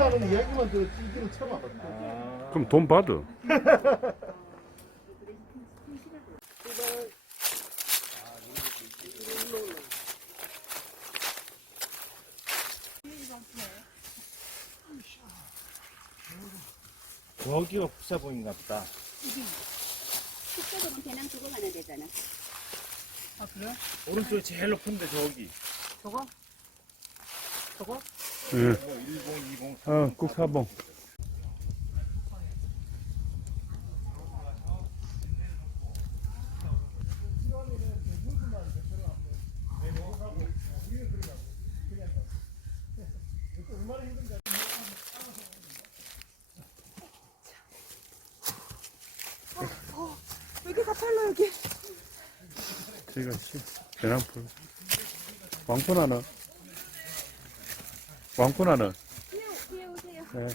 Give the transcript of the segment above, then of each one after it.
찌다는 이야기만 들었지 이기는 처음 알았다. 아. 그럼 돈 받아. 저기가 국사봉인가 보다. 숙소도 배낭 두고 가면 되잖아. 아 그래? 오른쪽에 제일 높은데 저기. 저거? 저거? 10, 20, 어. 여기 가팔로 여기. 씨, 배낭풀. 왕푼 하나. 오세요. 네.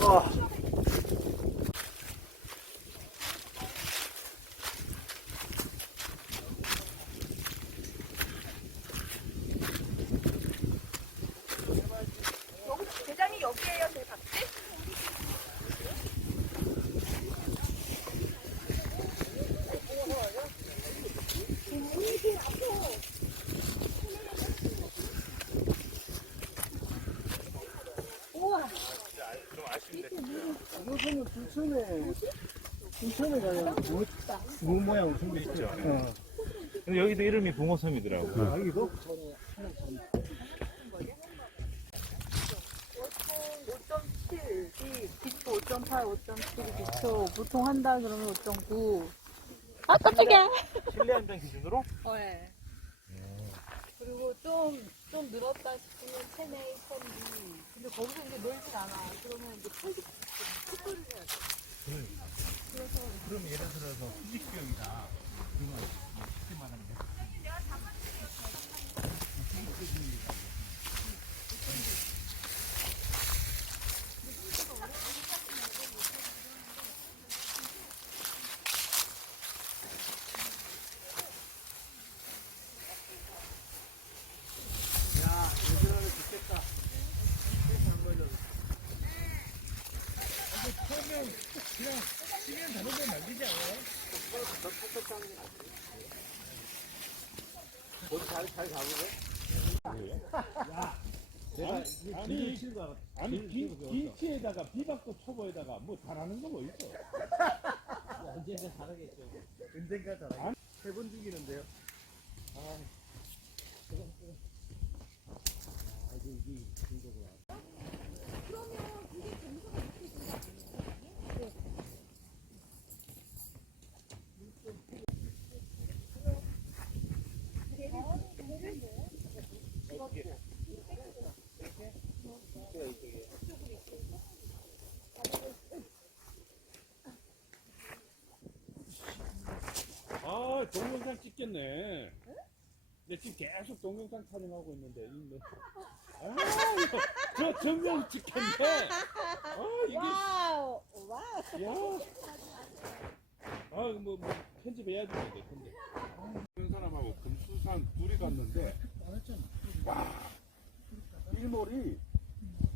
대 부천에 부천에 가야 붕어 붕어 모양 생겨 있죠. 어. 근데 여기도 이름이 붕어섬이더라고. 아, 여기도 5.7, 기초 5.8, 5.7이 기초. 보통 한다 그러면 5.9. 아, 깜짝이야. 실내 안전 기준으로? 네. 그리고 좀, 좀 늘었다 싶으면 체내, 천비. 근데 거기서 이제 늘진 않아. 그러면 이제 털기 특별히 해야 돼. 그럼 예를 들어서 후직병이다. 그러면 쉽게 말하면 아 니 아니 기, 기치에다가 비박도 초보에다가 뭐 잘하는 거 뭐 있어? 언젠가 잘하겠죠. 언젠가 잘하겠죠. 세번 죽이는데요. 아 동영상 찍겠네. 내 지금 계속 동영상 촬영하고 있는데 이 뭐. 아 이거 저 정면 찍혔네. 아 이게 와우, 와우. 야. 아 뭐 뭐 편집해야 되는데 근데. 그 사람하고 금수산 둘이 갔는데 와 일몰이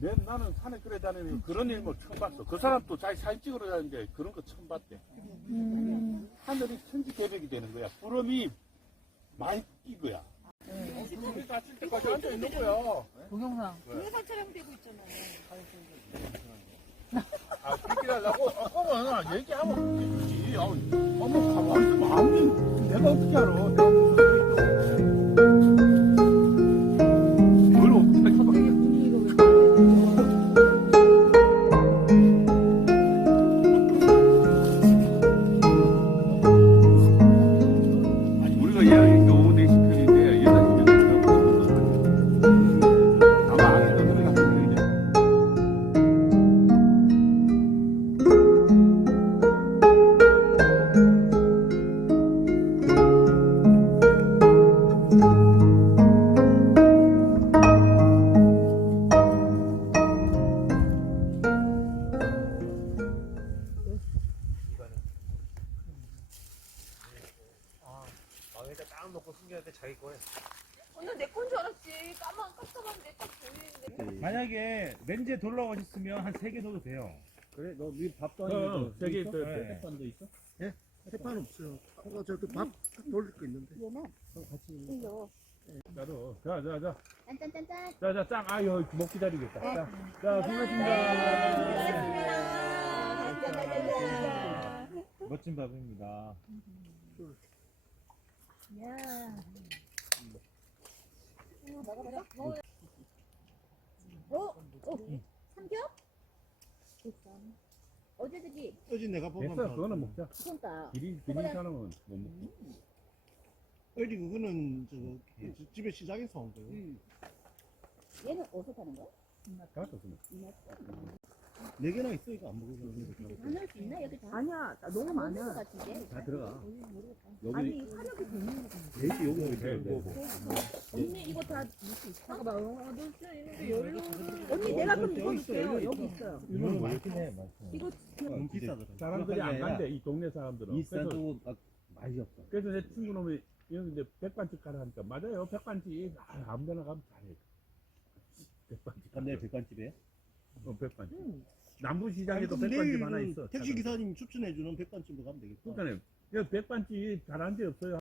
맨 나는 산에 끌어 다니는 그런 일몰 처음 봤어. 그 사람 또 자기 사진 찍으러 가는데 그런 거 처음 봤대. 하늘이 천지 개벽이 되는 거야. 구름이 많이 끼 거야. 구름이 다칠 때까지 앉아 있는 거야. 동영상. 동영상 촬영되고 있잖아요. 아, 끼끼라 얘기하려고? 아까만 얘기하면 되지. 어머, 가만히 있으면 안 돼. 내가 어떻게 알아? 방에다 딱 놓고 숨겨야 돼 자기 거에. 오늘 내 건 줄 알았지. 까만 깜깜한데 딱 보이는데. 만약에 렌즈에 돌아가셨으면 한 세 개 넣어도 돼요. 그래? 너네 밥도 어, 세개 있어요. 네. 햇반도 있어? 예? 햇반 없어요. 그거 저기 밥 돌릴 거 있는데. 얘는 그거 같이. 일로. 나도. 자, 자, 자. 짠짠짠짠. 자, 자, 짱. 아유, 목 기다리겠다. 자, 자, 수고하셨습니다. 짠짠짠짠. 멋진 밥입니다. 야. 먹어보자. 먹어. 어? 어? 삼겹? 어제 저기 어제 내가 보면 됐어, 그거는 먹자. 그러니까 비리, 비리 사람은 못 먹고. 어디 그거는 저거 그 집에 시장에서 온 거예요. 얘는 어디서 사는 거야? 가서 그냥. 네 개나 있어 이거 안 먹어서. 수 있나 여기 다? 아니야, 나 너무 많아. 같은데. 다 들어가. 여기 아니, 화력이 되는 거 돼지 여기 이렇게 네, 들고. 언니 이거 다 넣을 수 있어? 잠깐만, 어, 넣을 수 있는데 열로. 언니, 내가 그럼 이거 줄게요. 여기 있어요. 이건 많긴 해, 많긴 해. 이거 너무 비싸더라. 사람들이 안 간대, 이 동네 사람들은. 그래서, 막 맛이 없어. 그래서 내 친구 놈이, 이런데 백반집 가라 하니까, 맞아요, 백반집. 아, 아무 데나 가면 잘해. 백반집. 근데 백반집에? 어, 백반집. 남부시장에도 백반집 하나 있어. 택시 기사님 추천해 주는 백반집으로 가면 되겠다. 그러니까, 백반집 잘하는 데 없어요.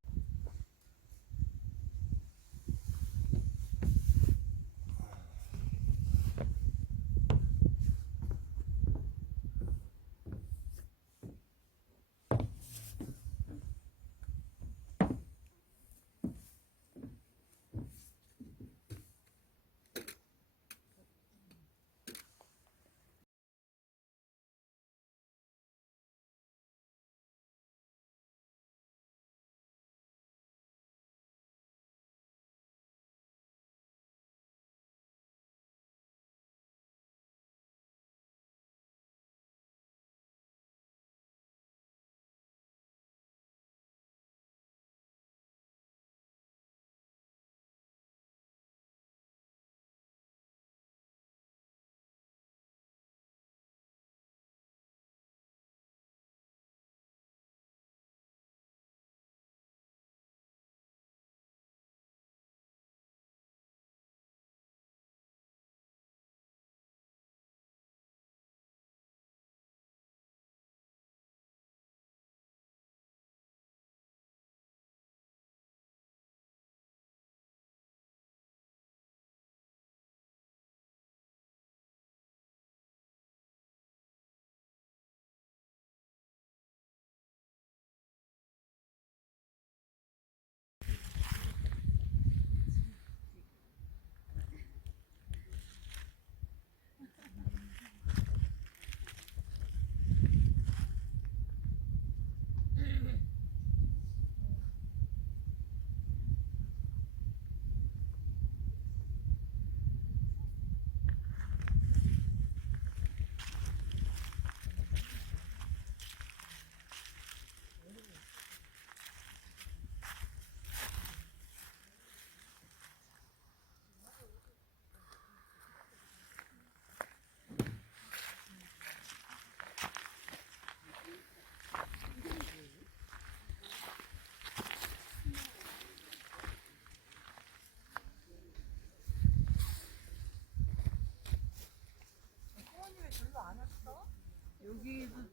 여기도 좋아요.